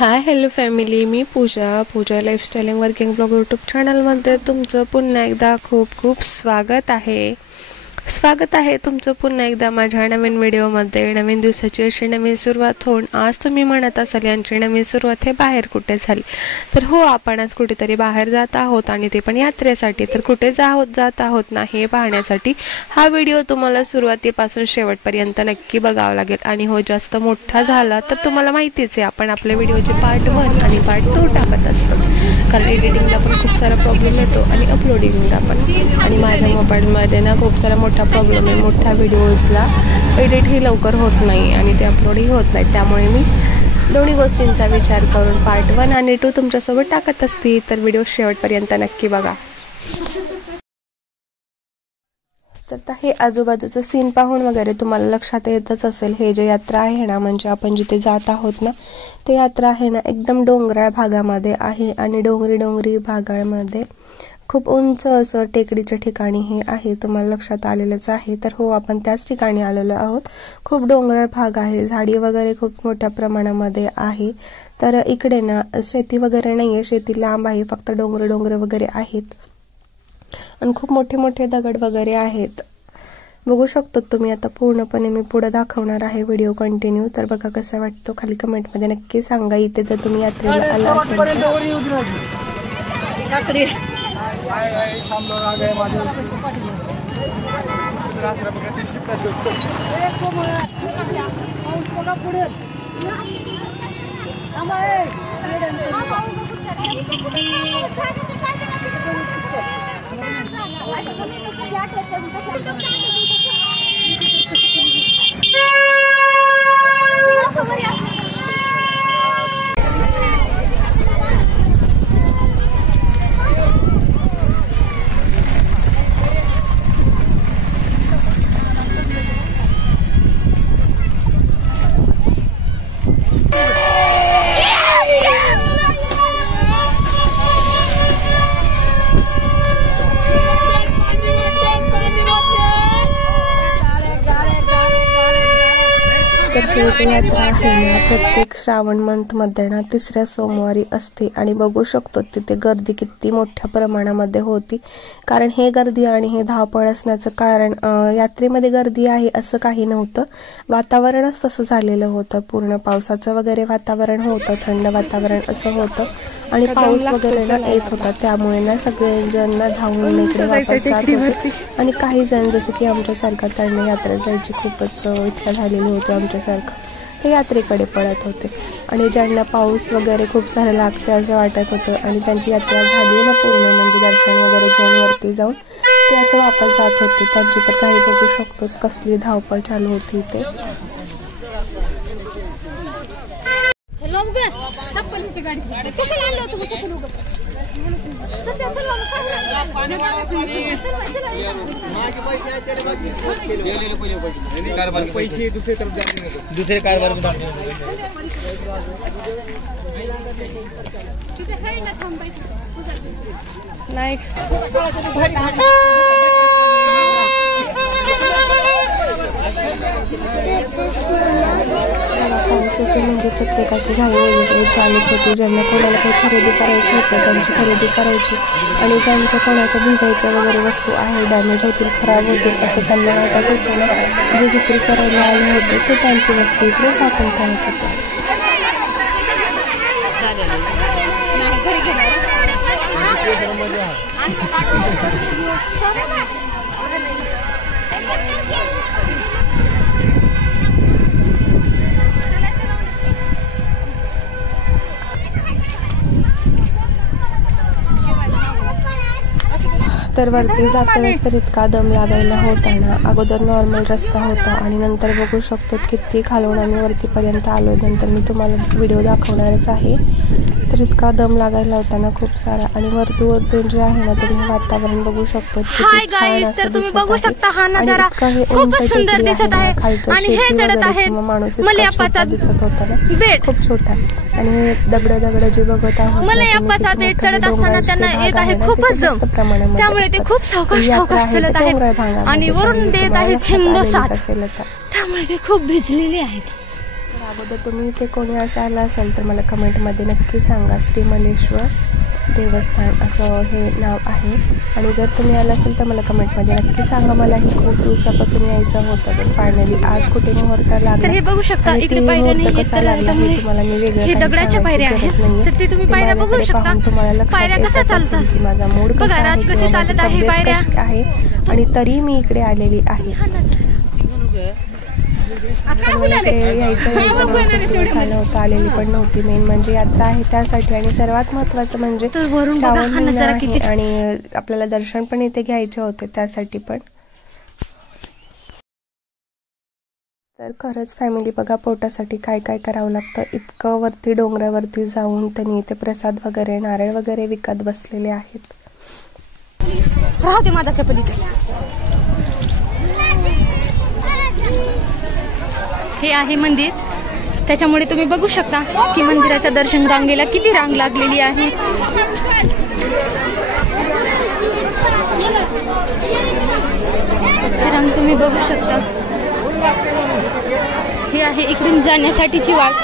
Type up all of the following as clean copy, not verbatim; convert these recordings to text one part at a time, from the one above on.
Hi hello family, मी पूजा lifestyle working blog YouTube चॅनलमध्ये तुमचं पुन्हा एकदा खूप खूप स्वागत आहे तुमचं पुन्हा एकदा माझ्या नवीन व्हिडिओमध्ये। नवीन दिवसाची अशी नवीन सुरुवात होऊन आज तुम्ही म्हणत असाल यांची नवीन सुरुवात हे बाहेर कुठे झाली, तर हो, आपण आज कुठेतरी बाहेर जात आहोत आणि ते पण यात्रेसाठी। तर कुठे जात आहोत ना हे पाहण्यासाठी हा व्हिडिओ तुम्हाला सुरुवातीपासून शेवटपर्यंत नक्की बघावा लागेल। आणि हो, जास्त मोठा झाला तर तुम्हाला माहितीच आहे, आपण आपल्या व्हिडिओचे पार्ट 1 आणि पार्ट 2 टाकत असतो, कारण एडिटिंगला पण खूप सारा प्रॉब्लेम येतो आणि अपलोडिंगला पण। आणि माझ्या मोबाईलमध्ये ना खूप सारा मोठा प्रॉब्लेम आहे, मोठ्या व्हिडिओजला एडिटही लवकर होत नाही आणि ते अपलोडही होत नाही। त्यामुळे मी दोन्ही गोष्टींचा विचार करून पार्ट 1 आणि 2 तुमच्यासोबत टाकत असते, तर व्हिडिओ शेवटपर्यंत नक्की बघा। तर हे आजूबाजूचं सीन पाहून वगैरे तुम्हाला लक्षात येतच असेल, हे जे यात्रा आहे ना, म्हणजे आपण जिथे जात आहोत ना, ते यात्रा आहे ना एकदम डोंगराळ भागामध्ये आहे आणि डोंगरी भागामध्ये खूप उंच असं टेकडीच्या ठिकाणी हे आहे, तुम्हाला लक्षात आलेलंच आहे। तर हो, आपण त्याच ठिकाणी आलेलो आहोत। खूप डोंगराळ भाग आहे, झाडी वगैरे खूप मोठ्या प्रमाणामध्ये आहे। तर इकडे ना शेती वगैरे नाहीये, शेती लांब आहे, फक्त डोंगर वगैरे आहेत आणि खूप मोठे दगड वगैरे आहेत, बघू शकतो तुम्ही। आता पूर्णपणे मी पुढे दाखवणार आहे व्हिडिओ कंटिन्यू। तर बघा कसा वाटतो, खाली कमेंटमध्ये नक्की सांगा। इथे जर तुम्ही यात्रेला आला असेल ही जी यात्रा आहे ना, प्रत्येक श्रावण मंथमध्ये ना 3ऱ्या सोमवारी असते आणि बघू शकतो तिथे गर्दी किती मोठ्या प्रमाणामध्ये होती। कारण हे गर्दी आणि हे धावपळ असण्याचं कारण, यात्रेमध्ये गर्दी आहे असं काही नव्हतं, वातावरणच तसं झालेलं होतं। पूर्ण पावसाचं वगैरे वातावरण होतं, थंड वातावरण असं होतं आणि पाऊस वगैरे ना येत होता, त्यामुळे ना सगळेजण ना धावून इकडे वापस जात होते आणि काही जण जसं की आमच्यासारखं त्यांना यात्रेत जायची खूपच इच्छा झालेली होती आमच्यासारखं, ते यात्रेकडे पळत होते। आणि ज्यांना पाऊस वगैरे खूप सारं लागतं असं वाटत होतं आणि त्यांची यात्रा झाली ना पूर्ण, म्हणजे दर्शन वगैरे घेऊन वरती जाऊन ते असं वापस जात होते, त्यांची तर काही बघू शकतो कसली धावपळ चालू होती इथे। पैसे दुसरे कारभार नाही पाऊस होते म्हणजे प्रत्येकाची घाई वगैरे चालूच होती। ज्यांना कोणाला काही खरेदी करायचं होतं त्यांची खरेदी करायची आणि ज्यांच्या कोणाच्या भिजायच्या वगैरे वस्तू आहे, डॅमेज होतील, खराब होतील असं त्यांना वाटत होतं ना, जे विक्री करायला आले होते ते त्यांची वस्तू इकडे झाकून ठेवत होते। तर वरती जातानाच तर इतका दम लागायला होता ना, अगोदर नॉर्मल रस्ता होता आणि नंतर बघू शकतो किती खालून आम्ही वरतीपर्यंत आलो, नंतर मी तुम्हाला व्हिडिओ दाखवणारच आहे। तर इतका दम लागायला होता ना खूप सारा, आणि वरतून जे आहे ना तुम्ही वातावरण बघू शकतो, हाय गाइस, तर तुम्ही बघू शकता हा नजारा खूप सुंदर दिसत आहे आणि हे चढत आहे मलयाप्पाचा दिसत होता ना, खूप छोटा, आणि दगड जे बघत आहोत मलयाप्पाचा बेट चढत असताना त्यांना येत आहे खूपच दम, त्यामुळे ते खूप सावकाश चढत आहेत आणि वरून देत आहे थेंब साथ, त्यामुळे ते खूप भिजलेले आहेत। अगोदर तुम्ही इथे कोणी असं आला असाल तर मला कमेंटमध्ये नक्की सांगा. श्री मल्लेश्वर देवस्थान असं हे नाव आहे. आणि जर तुम्ही आला असेल तर मला कमेंटमध्ये नक्की सांगा. मलाही खूप दिवसापासून यायचं होतं, पण फायनली आज कुठे मुहूर्त लागला. तर हे बघू शकता, इकडे पायऱ्या नाही आहेत, तर हे तुम्हाला मी वेगळं दगडाच्या पायऱ्या आहेत. तर ते तुम्ही पायऱ्या बघू शकता. तुम्हाला पायऱ्या कशा चालतात की माझा मूड कसा आहे, कशी चालत आहे पायऱ्या आहे, आणि तरी मी इकडे आलेली आहे. यायचं झालं होतं, आलेली पण नव्हती. मेन म्हणजे यात्रा आहे त्यासाठी, आणि सर्वात महत्त्वाचं म्हणजे श्रावण महिना आहे आणि आपल्याला दर्शन पण इथे घ्यायचे होते त्यासाठी पण. तर खरंच फॅमिली बघा, पोटासाठी काय काय करावं लागतं. इतकं वरती डोंगरावरती जाऊन त्यांनी इथे प्रसाद वगैरे नारळ वगैरे विकत बसलेले आहेत. राहते माताच्या पलीकडे हे आहे मंदिर. त्याच्यामुळे तुम्ही बघू शकता की मंदिराच्या दर्शन रांगेला किती रांग लागलेली आहे. रांग तुम्ही बघू शकता. हे आहे इकडून जाण्यासाठीची वाट.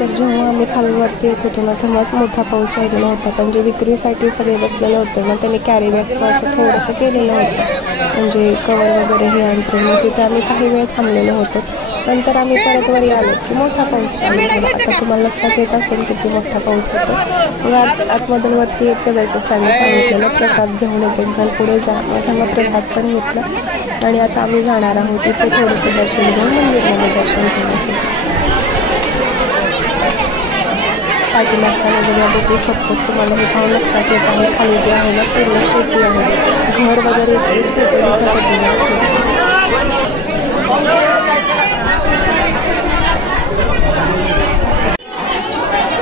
तर जेव्हा आम्ही खालूनवरती येत होतो ना, तेव्हाच मोठा पाऊस आलेला होता. पण जे विक्रीसाठी सगळे बसलेले होते ना, त्यांनी कॅरीबॅगचं असं थोडंसं केलेलं होतं, म्हणजे कवर वगैरे हे अंतरून. तिथे आम्ही काही वेळ थांबलेलो होतो. नंतर आम्ही परत वरी आलो की मोठा पाऊस चालू झाला. आता तुम्हाला लक्षात येत असेल किती मोठा पाऊस होतो. मग आतमधून वरती येते वेळेसच त्यांनी सांगितलेलं प्रसाद घेऊन एक जण पुढे जा. मग त्यांना प्रसाद पण घेतला आणि आता आम्ही जाणार आहोत इथे थोडंसं दर्शन घेऊन मंदिरमध्ये दर्शन घेण्यासाठी. पाठीमागचा नजरिया बघू शकतो तुम्हाला. हे पाहून लक्षात येत आहे खाली जे आहे ना पूर्ण शेती आहे. घर वगैरे इतके छोटे दिसत होते.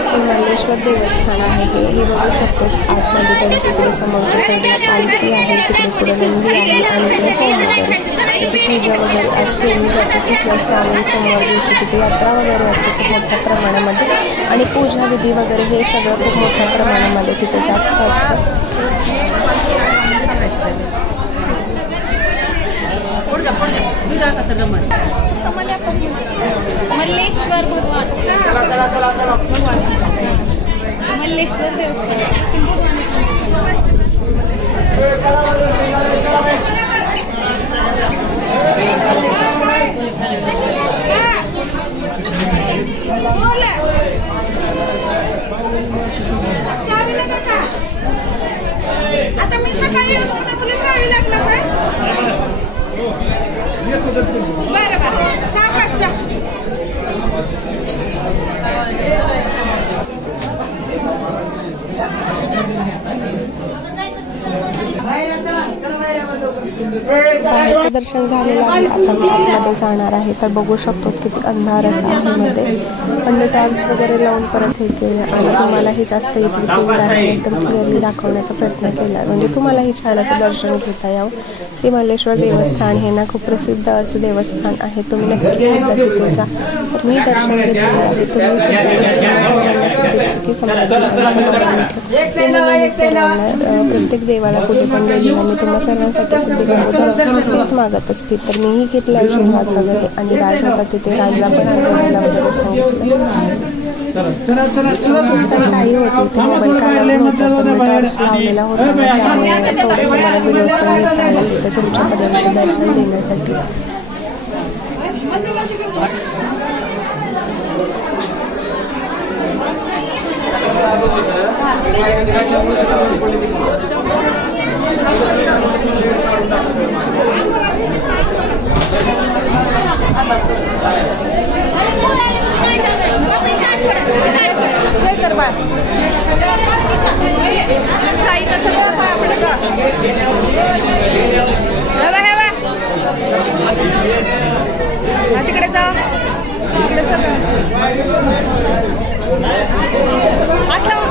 श्री मल्लेश्वर देवस्थान आहे हे बघू शकतो. आतमध्ये त्यांच्याकडे समोरच्या साईडला पालखी आहे, तिकडे पुढे नंदी आहे आणि इकडे होम वगैरे त्याची पूजा वगैरे आज केली जाते. 3रा श्रावण सोमवार दिवशी तिथे यात्रा वगैरे असते खूप मोठ्या प्रमाणामध्ये, आणि पूजा विधी वगैरे हे सगळं खूप मोठ्या प्रमाणामध्ये तिथे जास्त असतं. मल्लेश्वर भगवान मल्लेश्वर देवस्थान. आता मी सकाळी तुला चावी लागला काय? बरं बरं 6 वाजता. बाहेरचं दर्शन झालेलं आहे. आता मी आतमध्ये जाणार आहे. तर बघू शकतो किती अंधार असा आतमध्ये. पण टॉर्च वगैरे लावून परत हे केलं आणि तुम्हालाही जास्त इथे पूर्ण आहे एकदम क्लिअरली दाखवण्याचा प्रयत्न केला, म्हणजे तुम्हालाही छान असं दर्शन घेता यावं. श्री मल्लेश्वर देवस्थान हे ना खूप प्रसिद्ध असं देवस्थान आहे. तुम्ही नक्की एकदा तिथे जा. तर मी दर्शन घेतलेलं आहे. तुम्ही सुद्धा तुम्हाला सगळ्यांना सुखी समृद्धी आणि समाधान ठेवा. प्रत्येक देवाला कुठे पण गेलेला मी तुम्हाला सर्वांसाठी सुद्धा तेच मागत असते. तर मीही घेतला आशीर्वाद वगैरे, आणि राज होता तिथे राजला पण आजोबाला वगैरे सांगितलं. खूप सारी काही होती इथे. मोबाईल काढायला होता पण मी टॉर्च लावलेला होता, त्यामुळे थोडंसं मला व्हिडिओज पण घेता आले इथे तुमच्यापर्यंत दर्शन देण्यासाठी. तिकडे जा, तिकडे सगळं हात लावून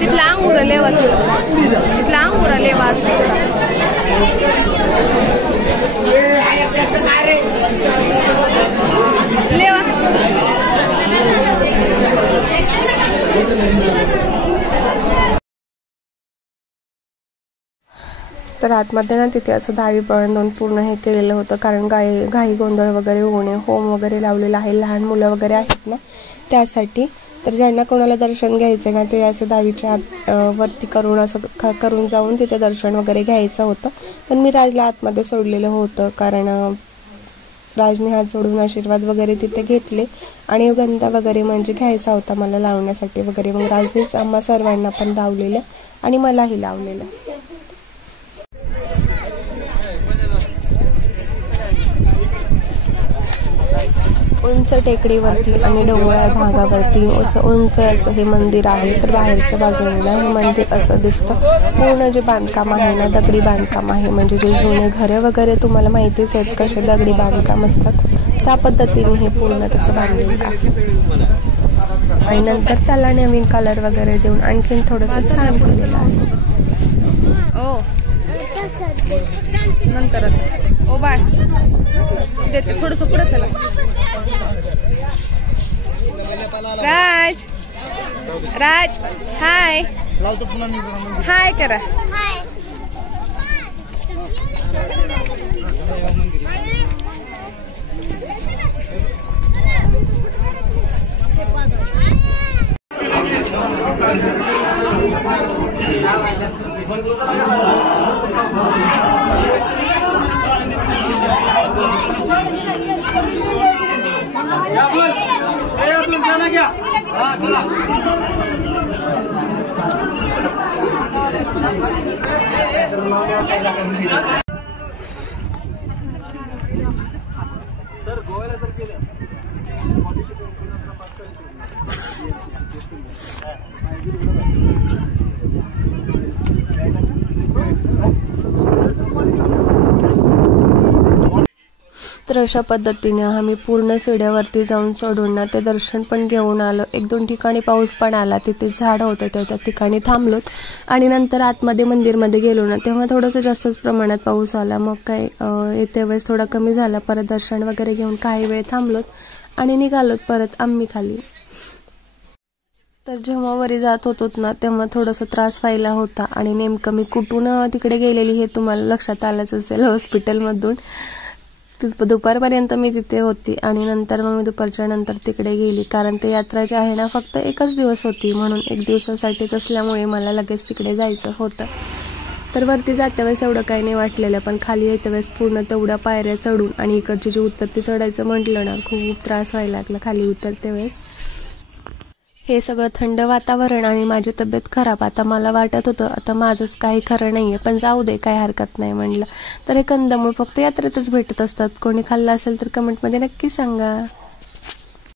तिथला अंगूर लेवा, तिथला अंगूर लेवा. तर आतमध्ये ना तिथे असं दावी बांधून पूर्ण हे केलेलं होतं, कारण घाई गोंधळ वगैरे होणे, होम वगैरे लावलेला आहे, लहान मुलं वगैरे आहेत ना त्यासाठी. तर ज्यांना कोणाला दर्शन घ्यायचं ना ते असं दावीच्या आत वरती करून असं करून जाऊन तिथे दर्शन वगैरे घ्यायचं होतं. पण मी राजला आतमध्ये सोडलेलं होतं, कारण राजने हात जोडून आशीर्वाद वगैरे तिथे घेतले आणि गंधा वगैरे म्हणजे घ्यायचा होता मला लावण्यासाठी वगैरे. मग राजनेच आम्हा सर्वांना पण लावलेलं आणि मलाही लावलेलं. उंच टेकडीवरती आणि डोंगराळ भागावरती असं उंच असं हे मंदिर आहे. तर बाहेरच्या बाजूला हे मंदिर असं दिसतं. पूर्ण जे बांधकाम आहे ना दगडी बांधकाम आहे, म्हणजे जे जुने घरं वगैरे तुम्हाला माहितीच आहेत कसे दगडी बांधकाम असतात, त्या पद्धतीने हे पूर्ण तसं बांधलेलं आहे. आणि नंतर त्याला नवीन कलर वगैरे देऊन आणखीन थोडंसं छान केलेलं आहे. नंतर ओ बाय देते थोडंसं पुढे चला. राज राज हाय हाय करा. तर अशा पद्धतीने आम्ही पूर्ण सीड्यावरती जाऊन चढून ना ते दर्शन पण घेऊन आलो. 1-2 ठिकाणी पाऊस पण आला, तिथे झाड होतं त्या ठिकाणी थांबलोत आणि नंतर आतमध्ये मंदिरमध्ये गेलो ना तेव्हा थोडंसं जास्तच प्रमाणात पाऊस आला. मग काय येते वेळेस थोडा कमी झाला. परत दर्शन वगैरे घेऊन काही वेळ थांबलोत आणि निघालोत परत आम्ही खाली. तर जेव्हा वरी जात होतो ना तेव्हा थोडंसं त्रास व्हायला होता आणि नेमकं मी कुठून तिकडे गेलेली हे तुम्हाला लक्षात आलंच असेल, हॉस्पिटलमधून. दुपारपर्यंत मी तिथे होती आणि नंतर मग मी दुपारच्या नंतर तिकडे गेली, कारण ते यात्रा जी आहे ना फक्त एकच दिवस होती, म्हणून 1 दिवसासाठीच असल्यामुळे मला लगेच तिकडे जायचं होतं. तर वरती जात्या वेळेस एवढं काही नाही वाटलेलं, पण खाली येत्या वेळेस पूर्ण तेवढ्या पायऱ्या चढून आणि इकडची जी उतरती चढायचं म्हटलं ना खूप त्रास व्हायला लागला खाली उतरते वेळेस. हे सगळं थंड वातावरण आणि माझी तब्येत खराब. आता मला वाटत होतं आता माझंच काही खरं नाही आहे, पण जाऊ दे काही हरकत नाही म्हणलं. तर हे कंदमूळ फक्त यात्रेतच भेटत असतात. कोणी खाल्लं असेल तर कमेंटमध्ये नक्की सांगा.